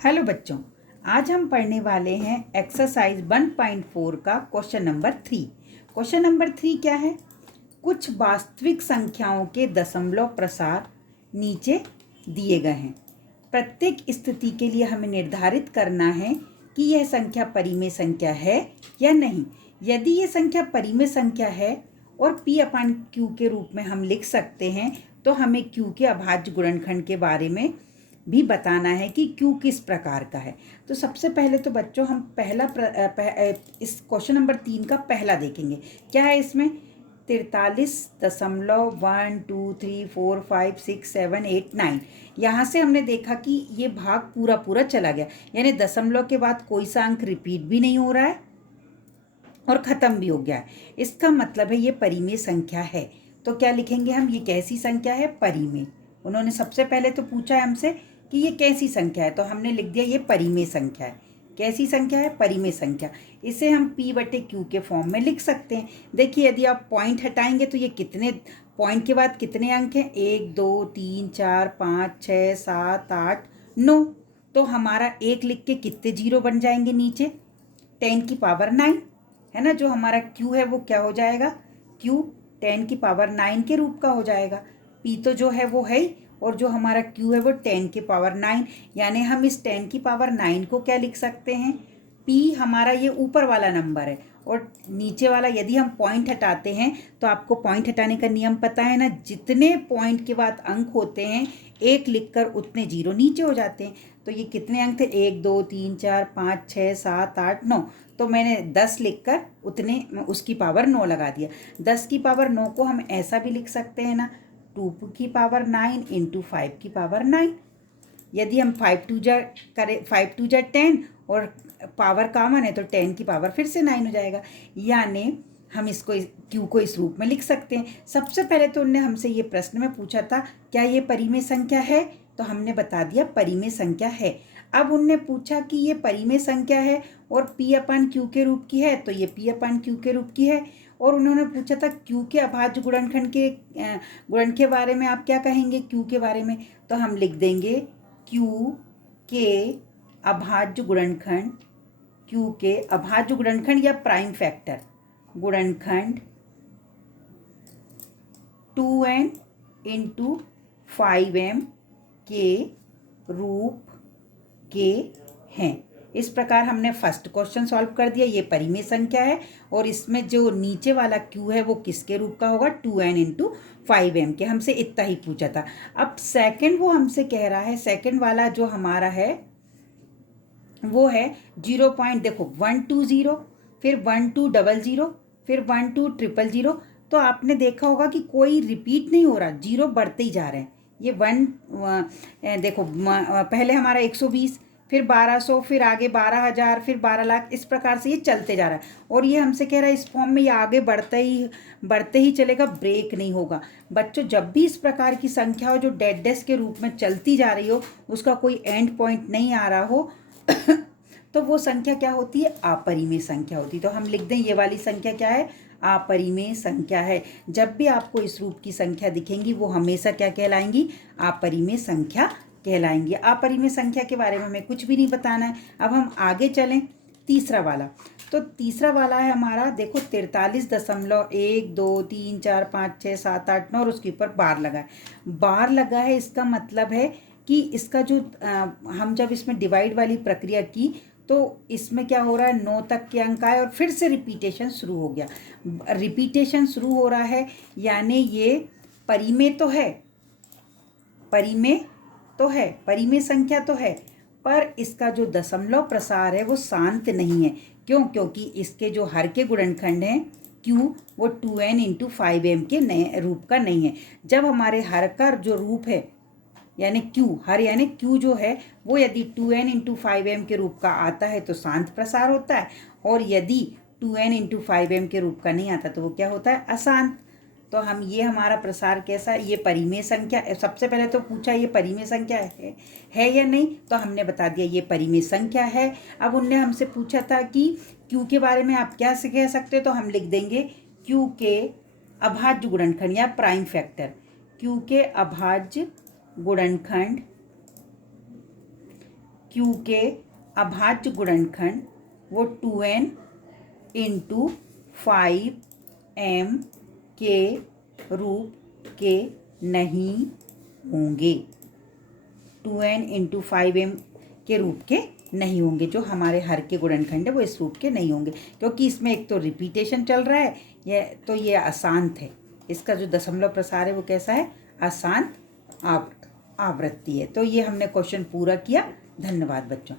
Hello बच्चों, आज हम पढ़ने वाले हैं एक्सरसाइज 1.4 का क्वेश्चन नंबर 3। क्वेश्चन नंबर 3 क्या है? कुछ वास्तविक संख्याओं के दशमलव प्रसार नीचे दिए गए हैं। प्रत्येक स्थिति के लिए हमें निर्धारित करना है कि यह संख्या परिमेय संख्या है या नहीं। यदि यह संख्या परिमेय संख्या है और P/Q के रूप में हम लिख सकते हैं, तो हमें Q के अभाज्य गुणनखंड के बारे में भी बताना है कि Q किस प्रकार का है। तो सबसे पहले तो बच्चों हम इस क्वेश्चन नंबर 3 का पहला देखेंगे। क्या है इसमें? 43.1 2 3 4 5 6 7 8 9। यहाँ से हमने देखा कि ये भाग पूरा पूरा चला गया, यानी दशमलव के बाद कोई सा अंक रिपीट भी नहीं हो रहा है और ख़त्म भी हो गया है। इसका मतलब है ये परिमेय संख्या है। तो क्या लिखेंगे हम? ये कैसी संख्या है? परिमेय। उन्होंने सबसे पहले तो पूछा है हमसे कि ये कैसी संख्या है, तो हमने लिख दिया ये परिमेय संख्या है। कैसी संख्या है? परिमेय संख्या। इसे हम P/Q के फॉर्म में लिख सकते हैं। देखिए, यदि आप पॉइंट हटाएंगे तो ये कितने पॉइंट के बाद कितने अंक हैं? 1 2 3 4 5 6 7 8 9। तो हमारा 1 लिख के कितने जीरो बन जाएंगे नीचे? 10⁹ है ना। जो हमारा Q है वो क्या हो जाएगा? Q 10⁹ के रूप का हो जाएगा। P तो जो है वो है ही, और जो हमारा Q है वो 10⁹, यानी हम इस 10⁹ को क्या लिख सकते हैं? P हमारा ये ऊपर वाला नंबर है, और नीचे वाला यदि हम पॉइंट हटाते हैं तो आपको पॉइंट हटाने का नियम पता है ना। जितने पॉइंट के बाद अंक होते हैं, 1 लिखकर उतने जीरो नीचे हो जाते हैं। तो ये कितने अंक थे? 1 2 3 4 5 6 7 8 9। तो मैंने 10 लिखकर उतने उसकी पावर 9 लगा दिया। 10 की पावर 9 को हम ऐसा भी लिख सकते हैं ना, 2⁹ इंटू 5⁹। यदि हम 5 करें, 5 10 और पावर कॉमन है तो 10 की पावर फिर से 9 हो जाएगा। यानी हम इसको Q को इस रूप में लिख सकते हैं। सबसे पहले तो उनने हमसे ये प्रश्न में पूछा था, क्या ये परिमेय संख्या है? तो हमने बता दिया परिमेय संख्या है। अब उनने पूछा कि ये परिमेय संख्या है और P/Q के रूप की है, तो ये P/Q के रूप की है। और उन्होंने पूछा था Q के अभाज्य गुणनखंड के गुणन के बारे में आप क्या कहेंगे? Q के बारे में तो हम लिख देंगे Q के अभाज्य गुणनखंड, Q के अभाज्य गुणनखंड या prime factor गुणनखंड 2n into 5m के रूप के हैं। इस प्रकार हमने फर्स्ट क्वेश्चन सॉल्व कर दिया। ये परिमेय संख्या है और इसमें जो नीचे वाला Q है वो किसके रूप का होगा? 2n इंटू 5m के। हमसे इतना ही पूछा था। अब सेकंड वो हमसे कह रहा है, सेकंड वाला जो हमारा है वो है 0 पॉइंट, देखो 120, फिर 1200, फिर 12000। तो आपने देखा होगा कि कोई रिपीट नहीं हो रहा, जीरो बढ़ते ही जा रहे हैं। ये देखो पहले हमारा 120, फिर 1200, फिर आगे 12,000, फिर 12 लाख, इस प्रकार से ये चलते जा रहा है। और ये हमसे कह रहा है इस फॉर्म में ये आगे बढ़ते ही चलेगा, ब्रेक नहीं होगा। बच्चों, जब भी इस प्रकार की संख्या हो जो डेड के रूप में चलती जा रही हो, उसका कोई एंड पॉइंट नहीं आ रहा हो तो वो संख्या क्या होती है? अपरिमेय संख्या होती है। तो हम लिख दें ये वाली संख्या क्या है? अपरिमेय संख्या है। जब भी आपको इस रूप की संख्या दिखेंगी वो हमेशा क्या कहलाएंगी? अपरिमेय संख्या कहलाएंगी। अपरिमेय संख्या के बारे में हमें कुछ भी नहीं बताना है। अब हम आगे चलें, तीसरा वाला। तो तीसरा वाला है हमारा, देखो 43.1 2 3 4 5 6 7 8 9 और उसके ऊपर बार लगा है। बार लगा है, इसका मतलब है कि इसका जो हम जब इसमें डिवाइड वाली प्रक्रिया की तो इसमें क्या हो रहा है? 9 तक के अंक आए और फिर से रिपीटेशन शुरू हो गया। रिपीटेशन शुरू हो रहा है यानी ये परिमेय तो है, परिमेय तो है, परिमेय संख्या तो है, पर इसका जो दशमलव प्रसार है वो शांत नहीं है। क्यों? क्योंकि इसके जो हर के गुणनखंड हैं Q वो 2n इंटू 5m के नए रूप का नहीं है। जब हमारे हर का जो रूप है यानी Q, हर यानी Q जो है वो यदि 2n इंटू 5m के रूप का आता है तो शांत प्रसार होता है, और यदि 2n इंटू 5m के रूप का नहीं आता तो वो क्या होता है? अशांत। तो हम ये हमारा प्रसार कैसा? ये परिमेय संख्या। सबसे पहले तो पूछा ये परिमेय संख्या है या नहीं, तो हमने बता दिया ये परिमेय संख्या है। अब उनने हमसे पूछा था कि Q के बारे में आप क्या कह सकते हो, तो हम लिख देंगे Q के अभाज्य गुणनखंड या प्राइम फैक्टर, Q के अभाज्य गुणनखंड Q के अभाज्य गुणनखंड वो 2n इंटू 5m के रूप के नहीं होंगे। 2n इंटू 5m के रूप के नहीं होंगे। जो हमारे हर के गुणनखंड है वो इस रूप के नहीं होंगे, क्योंकि इसमें एक तो रिपीटेशन चल रहा है, ये अशांत है। इसका जो दशमलव प्रसार है वो कैसा है? अशांत आवृत्ति है। तो ये हमने क्वेश्चन पूरा किया। धन्यवाद बच्चों।